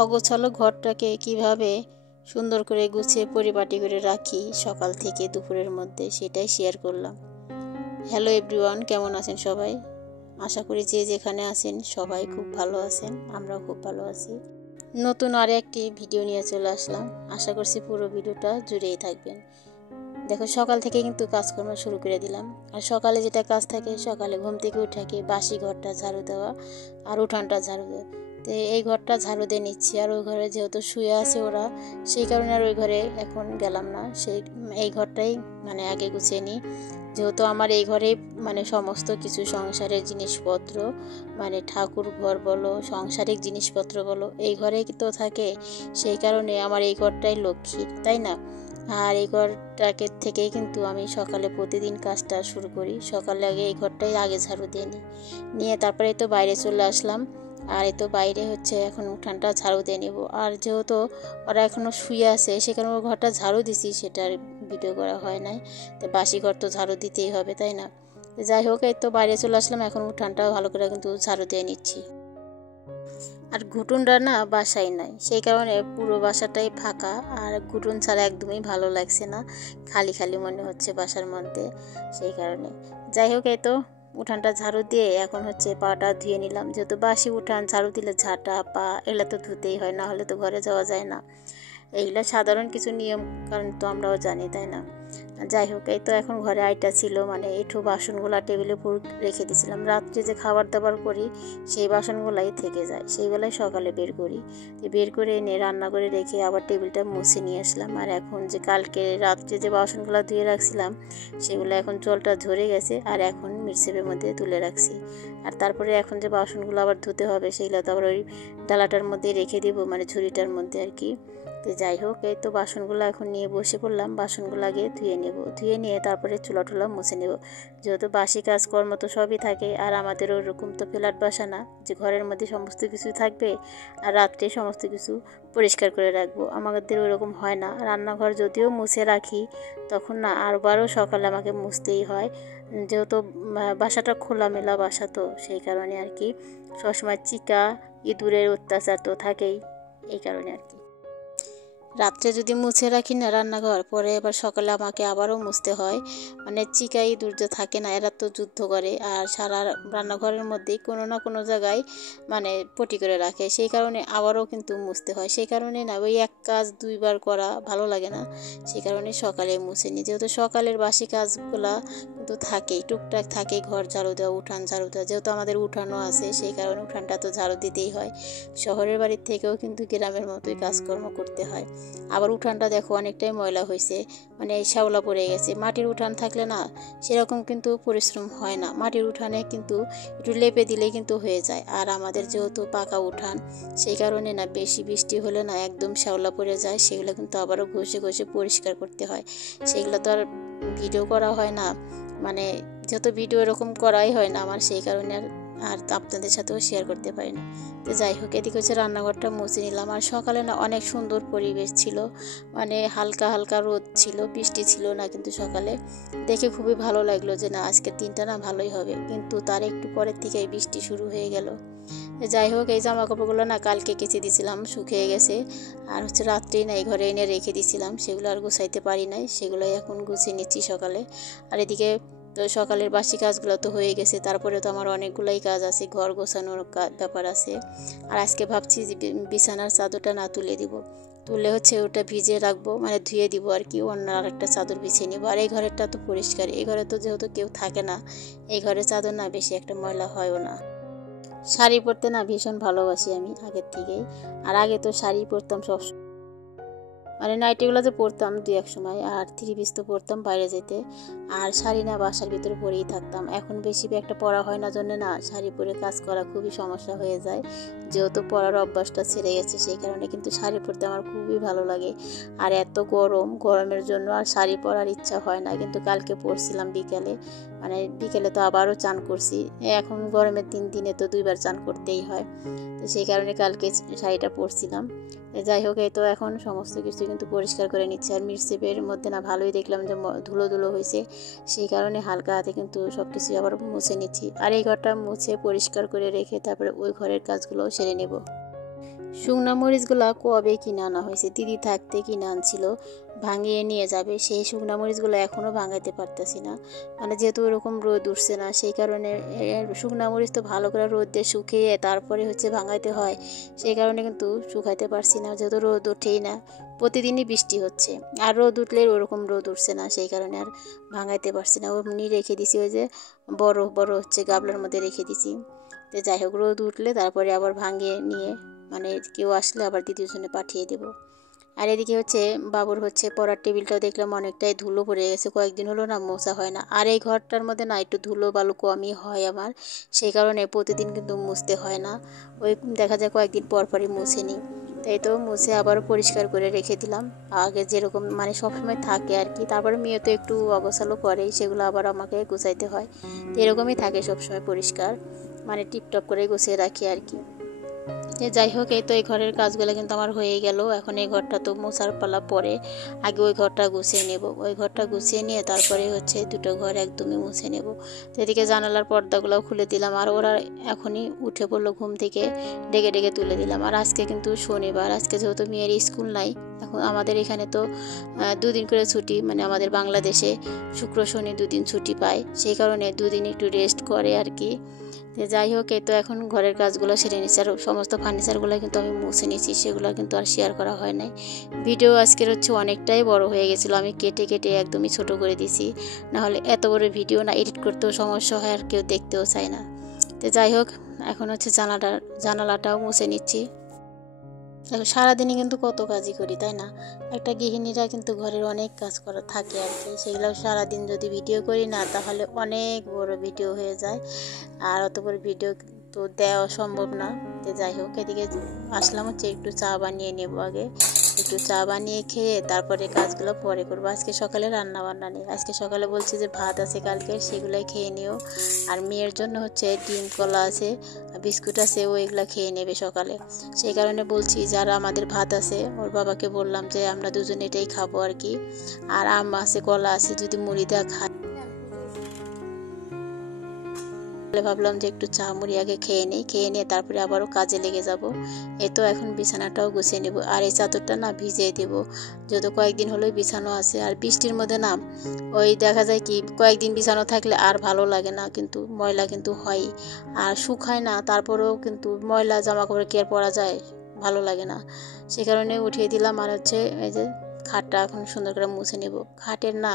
অগোছালো ঘরটাকে কিভাবে সুন্দর করে গুছিয়ে পরিপাটি করে রাখি সকাল থেকে দুপুরের মধ্যে, সেটাই শেয়ার করলাম। হ্যালো এভরিওয়ান, কেমন আছেন সবাই? আশা করি যে যেখানে আছেন সবাই খুব ভালো আছেন, আমরাও খুব ভালো আছি। নতুন আর একটি ভিডিও নিয়ে চলে আসলাম। আশা করছি পুরো ভিডিওটা জুড়েই থাকবেন। দেখো, সকাল থেকে কিন্তু কাজকর্ম শুরু করে দিলাম। আর সকালে যেটা কাজ থাকে, সকালে ঘুম থেকে উঠে বাসি ঘরটা ঝাড়ু দেওয়া আর উঠানটা ঝাড়ু দেওয়া। তো এই ঘরটা ঝাড়ু দিয়ে নিচ্ছি। আর ওই ঘরে যেহেতু শুয়ে আছে ওরা, সেই কারণে আর ওই ঘরে এখন গেলাম না। এই ঘরটাই আগে গুছিয়ে নিই। যেহেতু আমার এই ঘরে সমস্ত কিছু সংসারের জিনিসপত্র, ঠাকুর ঘর বলো, সাংসারিক জিনিসপত্র বলো, এই ঘরেই তো থাকে। সেই কারণে আমার এই ঘরটাই লক্ষ্মীর, তাই না? আর এই ঘরটাকে থেকেই কিন্তু আমি সকালে প্রতিদিন কাজটা শুরু করি। সকালে আগে এই ঘরটাই আগে ঝাড়ু দিয়ে নিয়ে তারপরে তো বাইরে চলে আসলাম। আর এই তো বাইরে এখন উঠানটা ঝাড়ু দিয়ে নেব। আর যেহেতু ওরা এখনও শুয়ে আছে, সেখানে ওর ঘরটা ঝাড়ু দিছি, সেটার ভিডিও করা হয় নাই। তো বাসি ঘর তো ঝাড়ু দিতেই হবে, তাই না? যাই হোক, এই তো বাইরে চলে আসলাম। এখন উঠানটা ভালো করে কিন্তু ঝাড়ু দিয়ে নিচ্ছি। আর ঘুটুনটা না বাসায় নাই, সেই কারণে পুরো বাসাটাই ফাঁকা। আর ঘুটুন ছাড়া একদমই ভালো লাগছে না, খালি খালি মনে হচ্ছে বাসার মধ্যে। সেই কারণে যাই হোক, এই তো উঠানটা ঝাড়ু দিয়ে এখন পাটা ধুয়ে নিলাম। যেহেতু বাসি উঠান, ঝাড়ু দিলে ঝাঁটা পা এগুলো তো ধুতেই হয়, না হলে তো ঘরে যাওয়া যায় না। এইগুলো সাধারণ কিছু নিয়ম কারণ তো আমরাও জানি, তাই না? যাই হোক, এই তো এখন ঘরে আইটা ছিল, এঁঠো বাসনগুলা টেবিলে পুর রেখে দিয়েছিলাম। রাত্রে যে খাবার দাবার করি, সেই বাসনগুলাই থেকে যায়, সেইগুলাই সকালে বের করি। বের করে এনে রান্না করে রেখে আবার টেবিলটা মুছে নিয়ে আসলাম। আর এখন যে কালকে রাত্রে যে বাসনগুলো ধুয়ে রাখছিলাম, সেগুলো এখন জলটা ঝরে গেছে। আর এখন মিক্সির মধ্যে তুলে রাখছি। আর তারপরে এখন যে বাসনগুলো আবার ধুতে হবে, সেগুলো তো আবার ওই ডালাটার মধ্যে রেখে দিব, ঝুড়িটার মধ্যে আর কি। তো যাই হোক, এই তো বাসনগুলো এখন নিয়ে বসে পড়লাম। বাসনগুলো আগে ধুয়ে নেব, ধুয়ে নিয়ে তারপরে চুলা টুলা মুছে নেব। যেহেতু বাসি কাজকর্ম তো সবই থাকে, আর আমাদের ওরকম তো ফ্ল্যাট বাসা না যে ঘরের মধ্যে সমস্ত কিছু থাকবে আর রাত্রে সমস্ত কিছু পরিষ্কার করে রাখবো। আমাদের ওরকম হয় না। রান্নাঘর যদিও মুছে রাখি, তখন না আরবারও সকালে আমাকে মুছতেই হয়। যেহেতু বাসাটা খোলামেলা বাসা, তো সেই কারণে আর কি সবসময় চিকা ইঁদুরের অত্যাচার তো থাকেই, এই কারণে আর কি। রাত্রে যদি মুছে রাখি না রান্নাঘর, পরে এবার সকালে আমাকে আবারও মুছতে হয়। চিকা ইঁদুর যে থাকে না, এরা তো যুদ্ধ করে আর সারা রান্নাঘরের মধ্যেই কোনো না কোনো জায়গায় পটি করে রাখে। সেই কারণে আবারও কিন্তু মুছতে হয়। সেই কারণে না ওই এক কাজ দুইবার করা ভালো লাগে না। সেই কারণে সকালে মুছে নিই। যেহেতু সকালের বাসি কাজগুলা কিন্তু থাকেই, টুকটাক থাকেই, ঘর ঝাড়ু দেওয়া, উঠান ঝাড়ু দেওয়া। যেহেতু আমাদের উঠানও আছে, সেই কারণে উঠানটা তো ঝাড়ু দিতেই হয়। শহরের বাড়ির থেকেও কিন্তু গ্রামের মতোই কাজকর্ম করতে হয়। আবার উঠানটা দেখো অনেকটাই ময়লা হয়েছে, শ্যাওলা পড়ে গেছে। মাটির উঠান থাকলে না সেরকম কিন্তু পরিশ্রম হয় না। মাটির উঠানে কিন্তু একটু লেপে দিলে কিন্তু হয়ে যায়। আর আমাদের যেহেতু পাকা উঠান, সেই কারণে না বেশি বৃষ্টি হলে না একদম শ্যাওলা পড়ে যায়। সেগুলো কিন্তু আবারও ঘষে ঘষে পরিষ্কার করতে হয়। সেগুলো তো আর ভিডিও করা হয় না, যেহেতু ভিডিও এরকম করাই হয় না আমার, সেই কারণে আর আপনাদের সাথেও শেয়ার করতে পারি না। তো যাই হোক, এদিকে রান্নাঘরটা মুছে নিলাম। আর সকালে না অনেক সুন্দর পরিবেশ ছিল, হালকা হালকা রোদ ছিল, বৃষ্টি ছিল না। কিন্তু সকালে দেখে খুবই ভালো লাগলো যে না, আজকের দিনটা না ভালোই হবে। কিন্তু তার একটু পরের থেকেই বৃষ্টি শুরু হয়ে গেল। যাই হোক, এই জামা কাপড়গুলো না কালকে কেচে দিয়েছিলাম, শুকিয়ে গেছে। আর রাত্রেই না এই ঘরে এনে রেখে দিয়েছিলাম, সেগুলো আর গুছাইতে পারি নাই। সেগুলোই এখন গুছিয়ে নিচ্ছি সকালে। আর এদিকে তো সকালের বাসি কাজগুলো তো হয়ে গেছে, তারপরে তো আমার অনেকগুলাই কাজ আছে, ঘর গোছানোর ব্যাপার আছে। আর আজকে ভাবছি যে বিছানার চাদরটা না তুলে দিব, তুলে ওটা ভিজিয়ে রাখবো, ধুয়ে দিব আর কি, অন্য আরেকটা চাদর বিছিয়ে নিব। আর এই ঘরেরটা তো পরিষ্কার, এই ঘরে তো যেহেতু কেউ থাকে না, এই ঘরের চাদর না বেশি একটা ময়লা হয়ও না। শাড়ি পরতে না ভীষণ ভালোবাসি আমি আগের থেকেই। আর আগে তো শাড়ি পরতাম সব, নাইটিগুলো তো পরতাম দু এক সময়, আর থ্রি পিস তো পরতাম বাইরে যেতে। আর শাড়ি না বাসার ভিতরে পরেই থাকতাম। এখন বেশি একটা পরা হয় না, জন্য না শাড়ি পরে কাজ করা খুবই সমস্যা হয়ে যায়। যেহেতু পরার অভ্যাসটা ছেড়ে গেছে, সেই কারণে কিন্তু শাড়ি পরতে আমার খুবই ভালো লাগে। আর এত গরমের জন্য আর শাড়ি পরার ইচ্ছা হয় না। কিন্তু কালকে পরছিলাম বিকেলে, বিকেলে তো আবারও চান করছি। এখন গরমের দিনে তো দুইবার চান করতেই হয়, তো সেই কারণে কালকে শাড়িটা পরছিলাম। যাই হোক, এই তো এখন সমস্ত কিছু কিন্তু পরিষ্কার করে নিচ্ছে। আর মিরসেপের মধ্যে না ভালোই দেখলাম যে ধুলো ধুলো হয়েছে, সেই কারণে হালকা হাতে কিন্তু সব কিছু আবার মুছে নিচ্ছি। আর এই ঘরটা মুছে পরিষ্কার করে রেখে তারপরে ওই ঘরের কাজগুলোও সেরে নেব। শুকনা মরিচগুলা কবে কিনে আনা হয়েছে, দিদি থাকতে কিনে আনছিল, ভাঙিয়ে নিয়ে যাবে। সেই শুকনা মরিচগুলো এখনও ভাঙাইতে পারতেছি না, মানে যেহেতু ওরকম রোদ উঠছে না, সেই কারণে শুকনা মরিচ তো ভালো করে রোদ দিয়ে শুকিয়ে তারপরে ভাঙাইতে হয়, সেই কারণে কিন্তু শুকাইতে পারছি না, যেহেতু রোদ ওঠেই না, প্রতিদিনই বৃষ্টি হচ্ছে, আর রোদ উঠলে ওরকম রোদ উঠছে না, সেই কারণে আর ভাঙাইতে পারছি না। এমনি রেখে দিছি, ওই যে বড় বড় গাবলার মধ্যে রেখে দিছি। তো যাই হোক, রোদ উঠলে তারপরে আবার ভাঙিয়ে নিয়ে, মানে কেউ আসলে আবার দ্বিতীয় জনে পাঠিয়ে দেব। আর এদিকে বাবুর পড়ার টেবিলটাও দেখলাম অনেকটাই ধুলো পড়ে গেছে, কয়েকদিন হলো না মোছা হয় না। আর এই ঘরটার মধ্যে না একটু ধুলো বালু কমই হয় আমার, সেই কারণে প্রতিদিন কিন্তু মুছতে হয় না, ওই দেখা যায় কয়েকদিন পর পরই মুছে নিই। তাই তো মুছে আবারও পরিষ্কার করে রেখে দিলাম, আগে যেরকম মানে সবসময় থাকে আর কি। তারপরে মেয়ে তো একটু অগোছালো করেই, সেগুলো আবার আমাকে গুছাইতে হয়, তো এরকমই থাকে সবসময় পরিষ্কার, মানে টিপটপ করে গুছিয়ে রাখি আর কি। যাই হোক, এই তো এই ঘরের কাজগুলো কিন্তু আমার হয়ে গেল। এখন এই ঘরটা তো মোছার পালা পরে, আগে ওই ঘরটা গুছিয়ে নেব। ওই ঘরটা গুছিয়ে নিয়ে তারপরে দুটো ঘর একদমই মুছে নেব। তো এদিকে জানালার পর্দাগুলোও খুলে দিলাম, আর ওরা এখনই উঠে পড়লো ঘুম থেকে, ডেকে ডেকে তুলে দিলাম। আর আজকে কিন্তু শনিবার, আজকে যেহেতু মেয়ের স্কুল নাই, এখন আমাদের এখানে তো 2 দিন করে ছুটি, মানে আমাদের বাংলাদেশে শুক্র শনি 2 দিন ছুটি পায়, সেই কারণে 2 দিন একটু রেস্ট করে আর কি। যাই হোক, এই তো এখন ঘরের কাজগুলো সেরে নিচ্ছি, আর সমস্ত ফার্নিচারগুলো কিন্তু আমি মুছে নিচ্ছি, সেগুলো কিন্তু আর শেয়ার করা হয় নাই। ভিডিও আজকের অনেকটাই বড় হয়ে গেছিলো, আমি কেটে কেটে একদমই ছোট করে দিছি, নাহলে এত বড় ভিডিও না এডিট করতেও সমস্যা হয়, আর কেউ দেখতেও চায় না। তো যাই হোক, এখন জানালাটাও মুছে নিচ্ছি। দেখো, সারাদিনই কিন্তু কত কাজই করি, তাই না? একটা গৃহিণীরা কিন্তু ঘরের অনেক কাজ করা থাকে আর কি, সেগুলো সারাদিন যদি ভিডিও করি না, তাহলে অনেক বড় ভিডিও হয়ে যায়, আর অত বড় ভিডিও তো দেওয়া সম্ভব না। তো যাই হোক, এদিকে আসলাম একটু চা বানিয়ে নেব, আগে একটু চা বানিয়ে খেয়ে তারপরে কাজগুলো পরে করবো। আজকে সকালে রান্না বান্না নেই, আজকে সকালে বলছি যে ভাত আছে কালকে, সেগুলোই খেয়ে নিও। আর মেয়ের জন্য ডিম কলা আছে, বিস্কুট আছে, ওইগুলো খেয়ে নেবে সকালে, সেই কারণে বলছি যারা আমাদের ভাত আছে, ওর বাবাকে বললাম যে আমরা দুজনে এটাই খাবো আর কি। আর আম আছে, কলা আছে, যদি মুড়ি দেওয়া খায়, ভাবলাম যে একটু চা মুড়ি আগে খেয়ে নিয়ে তারপরে আবারও কাজে লেগে যাব। এই তো এখন বিছানাটাও গুছিয়ে নেব, আর এই চাদরটা না ভিজিয়ে দেব, যত কয়েকদিন হলোই বিছানো আছে। আর বৃষ্টির মধ্যে না ওই দেখা যায় কি, কয়েকদিন বিছানো থাকলে আর ভালো লাগে না, কিন্তু ময়লা কিন্তু হয়, আর শুকায় না, তারপরেও কিন্তু ময়লা জামা কাপড় কি আর পরা যায়, ভালো লাগে না, সে কারণে উঠিয়ে দিলাম। আর এই যে খাটটা এখন সুন্দর করে মুছে নেব। খাটের না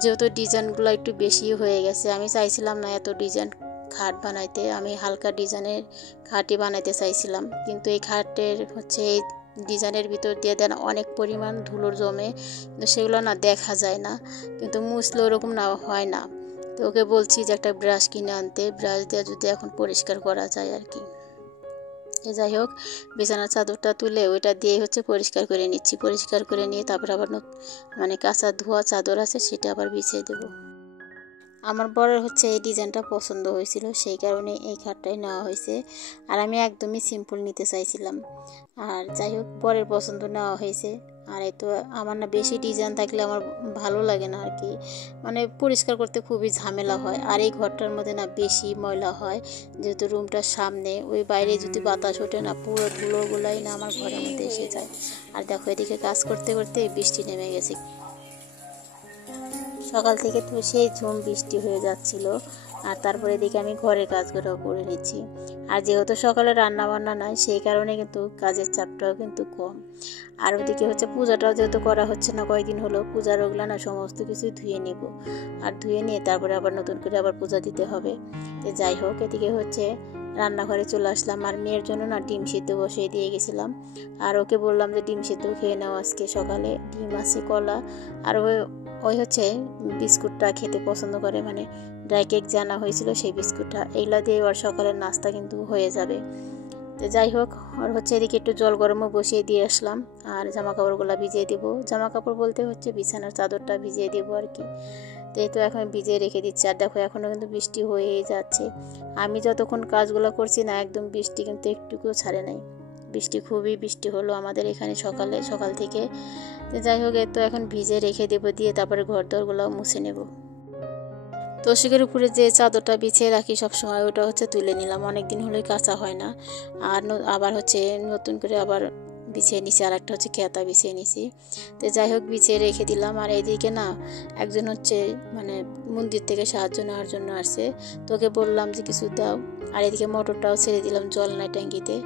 যেহেতু ডিজাইনগুলো একটু বেশি হয়ে গেছে, আমি চাইছিলাম না এত ডিজাইন খাট বানাইতে, আমি হালকা ডিজাইনের খাটই বানাইতে চাইছিলাম, কিন্তু এই খাটের এই ডিজাইনের ভিতর দিয়ে দেন অনেক পরিমাণ ধুলোর জমে, কিন্তু সেগুলো না দেখা যায় না, কিন্তু মুছলে ওরকম না হয় না। তো ওকে বলছি যে একটা ব্রাশ কিনে আনতে, ব্রাশ দিয়ে যদি এখন পরিষ্কার করা যায় আর কি। যাই হোক, বিছানার চাদরটা তুলে ওইটা দিয়ে পরিষ্কার করে নিচ্ছি, পরিষ্কার করে নিয়ে তারপর আবার মানে কাঁচা ধোয়া চাদর আছে, সেটা আবার বিছিয়ে দেবো। আমার বরের এই ডিজাইনটা পছন্দ হয়েছিল, সেই কারণে এই খাটটাই নেওয়া হয়েছে, আর আমি একদমই সিম্পল নিতে চাইছিলাম। আর যাই হোক, বরের পছন্দ নেওয়া হয়েছে। আর এই তো আমার না বেশি ডিজাইন থাকলে আমার ভালো লাগে না আর কি, মানে পরিষ্কার করতে খুবই ঝামেলা হয়, আর এই ঘরটার মধ্যে না বেশি ময়লা হয়, যেহেতু রুমটার সামনে, ওই বাইরে যদি বাতাস ওঠে না, পুরো ধুলোগুলাই না আমার ঘরের মধ্যে এসে যায়। আর দেখো, এদিকে কাজ করতে করতে বৃষ্টি নেমে গেছে, সকাল থেকে তো সেই ঝুম বৃষ্টি হয়ে যাচ্ছিল। আর তারপরে দেখি আমি ঘরের কাজগুলো করে নিচ্ছি, আর যেহেতু সকালে রান্না বান্না নাই, সেই কারণে কিন্তু কাজের চাপটাও কিন্তু কম। আর ওদিকে পূজাটাও যেহেতু করা হচ্ছে না কয়েকদিন হলো, পূজার ওগুলো না সমস্ত কিছু ধুয়ে নিব, আর ধুয়ে নিয়ে তারপরে আবার নতুন করে আবার পূজা দিতে হবে। তো যাই হোক, এদিকে রান্নাঘরে চলে আসলাম, আর মেয়ের জন্য না ডিম সিদ্ধ বসিয়ে দিয়ে গেছিলাম, আর ওকে বললাম যে ডিম সিদ্ধ খেয়ে নাও আজকে সকালে, ডিম আছে, কলা, আর ওই বিস্কুটটা খেতে পছন্দ করে, মানে ড্রাই কেক জানা হয়েছিল সেই বিস্কুটটা, এইগুলা দিয়ে ওর সকালের নাস্তা কিন্তু হয়ে যাবে। তো যাই হোক, আর এদিকে একটু জল গরমও বসিয়ে দিয়ে আসলাম, আর জামা কাপড়গুলো ভিজিয়ে দেবো, জামা কাপড় বলতে বিছানার চাদরটা ভিজিয়ে দেবো আর কি। তো এই তো এখন ভিজিয়ে রেখে দিচ্ছি, আর দেখো এখনও কিন্তু বৃষ্টি হয়েই যাচ্ছে, আমি যতক্ষণ কাজগুলো করছি না, একদম বৃষ্টি কিন্তু একটুকুও ছাড়ে নাই, খুবই বৃষ্টি হলো আমাদের এখানে সকাল থেকে। তো যাই হোক, তো এখন ভিজে রেখে দেবো, দিয়ে তারপরে ঘর দরগুলো মুছে নেব। তোষকের উপরে যে চাদরটা বিছিয়ে রাখি সবসময় ওটা হচ্ছে তুলে নিলাম, অনেক দিন হলেই কাঁচা হয় না। আর আবার হচ্ছে নতুন করে আবার বিছিয়ে নিছি, আর একটা হচ্ছে খেতা বিছিয়ে নিছি। তো যাই হোক বিছিয়ে রেখে দিলাম। আর এইদিকে না একজন হচ্ছে মানে মন্দির থেকে সাহায্য নেওয়ার জন্য আসছে, তোকে বললাম যে কিছু দাও। আর এদিকে মোটরটাও ছেড়ে দিলাম, জল নাই ট্যাঙ্কিতে।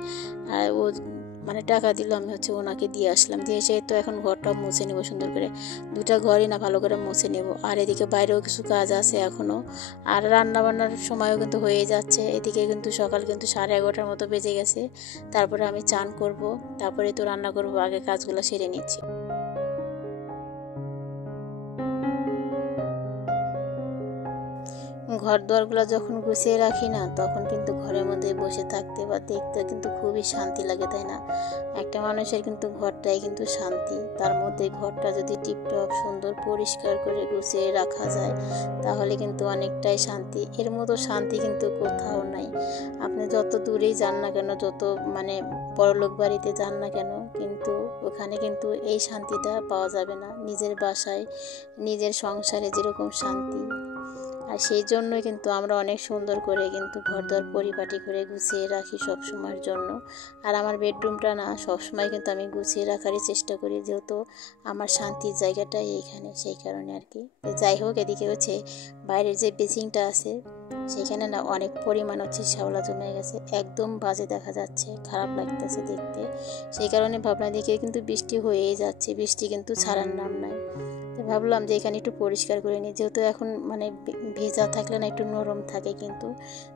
আর ও মানে টাকা দিল, আমি হচ্ছে ওনাকে দিয়ে আসলাম। দিয়ে এসে তো এখন ঘরটা মুছে নেবো সুন্দর করে, দুটা ঘরই না ভালো করে মুছে নেব। আর এদিকে বাইরেও কিছু কাজ আছে এখনও। আর রান্না বান্নার সময়ও কিন্তু হয়ে যাচ্ছে। এদিকে কিন্তু সকাল কিন্তু 11:30 মতো বেজে গেছে। তারপরে আমি চান করব, তারপরে তো রান্না করব, আগে কাজগুলো সেরে নিচ্ছি। ঘর দুয়ারগুলো যখন গুছিয়ে রাখি না, তখন কিন্তু ঘরের মধ্যে বসে থাকতে বা দেখতে কিন্তু খুবই শান্তি লাগে, তাই না? একটা মানুষের কিন্তু ঘরটাই কিন্তু শান্তি। তার মধ্যে ঘরটা যদি টিপটপ সুন্দর পরিষ্কার করে গুছিয়ে রাখা যায়, তাহলে কিন্তু অনেকটাই শান্তি। এর মতো শান্তি কিন্তু কোথাও নাই। আপনি যত দূরেই যান না কেন, যত মানে বড়লোক বাড়িতে যান না কেন, কিন্তু ওখানে কিন্তু এই শান্তিটা পাওয়া যাবে না নিজের বাসায়, নিজের সংসারে যেরকম শান্তি। আর সেই জন্যই কিন্তু আমরা অনেক সুন্দর করে কিন্তু ঘরদোর পরিপাটি করে গুছিয়ে রাখি সব সময়ের জন্য। আর আমার বেডরুমটা না সবসময় কিন্তু আমি গুছিয়ে রাখারই চেষ্টা করি, যেহেতু আমার শান্তির জায়গাটাই এইখানে, সেই কারণে আর কি। যাই হোক, এদিকে হচ্ছে বাইরের যে বেসিংটা আছে সেখানে না অনেক পরিমাণ হচ্ছে শ্যাওলা জমে গেছে, একদম বাজে দেখা যাচ্ছে, খারাপ লাগতেছে দেখতে। সেই কারণে ভাবলাম দিকে কিন্তু বৃষ্টি হয়েই যাচ্ছে, বৃষ্টি কিন্তু ছাড়ার নাম নাই। ভাবলাম যে এখানে একটু পরিষ্কার করে নিই, যেহেতু এখন মানে ভেজা থাকলে না একটু নরম থাকে কিন্তু,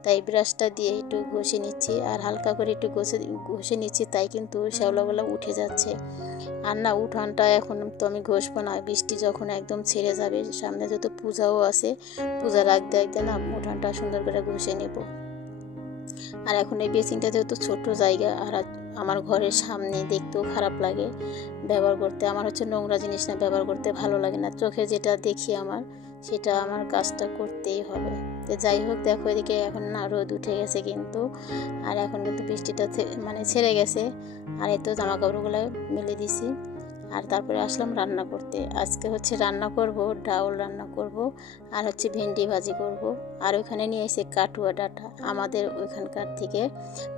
তাই ব্রাশটা দিয়ে একটু ঘষে নিচ্ছি। আর হালকা করে একটু ঘষে নিচ্ছি, তাই কিন্তু শ্যাওলাগুলো উঠে যাচ্ছে। আর না উঠানটা এখন তো আমি ঘষবো না, বৃষ্টি যখন একদম ছেড়ে যাবে, সামনে যত পূজাও আছে, পূজা রাখতে রাখতে না উঠানটা সুন্দর করে ঘষে নেব। আর এখন এই বেসিনটা যেহেতু ছোট জায়গা, আর আমার ঘরের সামনে দেখতেও খারাপ লাগে ব্যবহার করতে। আমার হচ্ছে নোংরা জিনিস না ব্যবহার করতে ভালো লাগে না, চোখে যেটা দেখি আমার সেটা আমার কাজটা করতেই হবে। তো যাই হোক, দেখো এদিকে এখন না রোদ উঠে গেছে কিন্তু, আর এখন কিন্তু বৃষ্টিটা মানে ছেড়ে গেছে। আর এই তো জামা কাপড়গুলো মেলে দিছি। আর তারপরে আসলাম রান্না করতে। আজকে হচ্ছে রান্না করব, ডাউল রান্না করব, আর হচ্ছে ভেন্ডি ভাজি করব। আর ওইখানে নিয়ে এসে কাটুয়া ডাঁটা, আমাদের ওইখানকার থেকে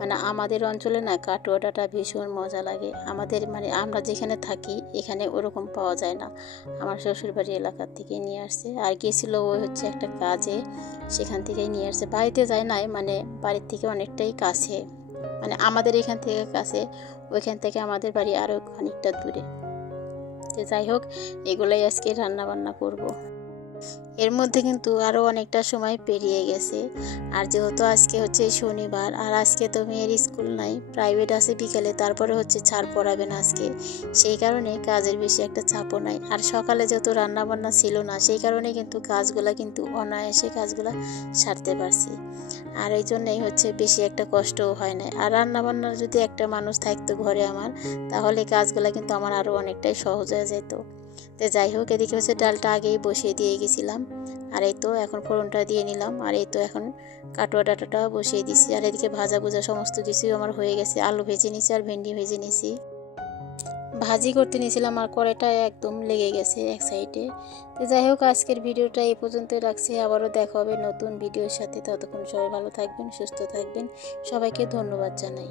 মানে আমাদের অঞ্চলে না কাটুয়া ডাঁটা ভীষণ মজা লাগে। আমাদের মানে আমরা যেখানে থাকি এখানে ওরকম পাওয়া যায় না, আমার শ্বশুরবাড়ি এলাকার থেকে নিয়ে আসছে। আর গেছিল ওই হচ্ছে একটা কাজে, সেখান থেকেই নিয়ে আসছে, বাড়িতে যায় নাই, মানে বাড়ির থেকে অনেকটাই কাছে, মানে আমাদের এখান থেকে কাছে, ওইখান থেকে আমাদের বাড়ি আরও খানিকটা দূরে। যাই হোক, এগুলাই আজকে রান্না বান্না করব। এর মধ্যে কিন্তু আরও অনেকটা সময় পেরিয়ে গেছে। আর যেহেতু আজকে হচ্ছে শনিবার, আর আজকে তো মেয়ের স্কুল নাই, প্রাইভেট আছে বিকেলে, তারপরে হচ্ছে ছাড় পড়াবেন আজকে, সেই কারণে কাজের বেশি একটা চাপও নাই। আর সকালে যেহেতু রান্না বান্না ছিল না, সেই কারণে কিন্তু কাজগুলা কিন্তু অনায়াসে কাজগুলা সারতে পারছি। আর এই জন্যই হচ্ছে বেশি একটা কষ্টও হয় না। আর রান্না বান্নার যদি একটা মানুষ থাকতো ঘরে আমার, তাহলে কাজগুলা কিন্তু আমার আরও অনেকটাই সহজ হয়ে যেত। তো যাই হোক, এদিকে হচ্ছে ডালটা আগেই বসিয়ে দিয়ে গেছিলাম। আর এই তো এখন ফোড়নটা দিয়ে নিলাম। আর এই তো এখন কাটুয়া ডাঁটাটাও বসিয়ে দিছি। আর এদিকে ভাজা ভুজা সমস্ত কিছুই আমার হয়ে গেছে, আলু ভেজে নিছি আর ভেন্ডি ভেজে নিছি। ভাজি করতে নিয়েছিলাম আর কড়াইটা একদম লেগে গেছে এক সাইডে। তো যাই হোক, আজকের ভিডিওটা এই পর্যন্তই রাখছি, আবারও দেখা হবে নতুন ভিডিওর সাথে। ততক্ষণ সবাই ভালো থাকবেন, সুস্থ থাকবেন, সবাইকে ধন্যবাদ জানাই।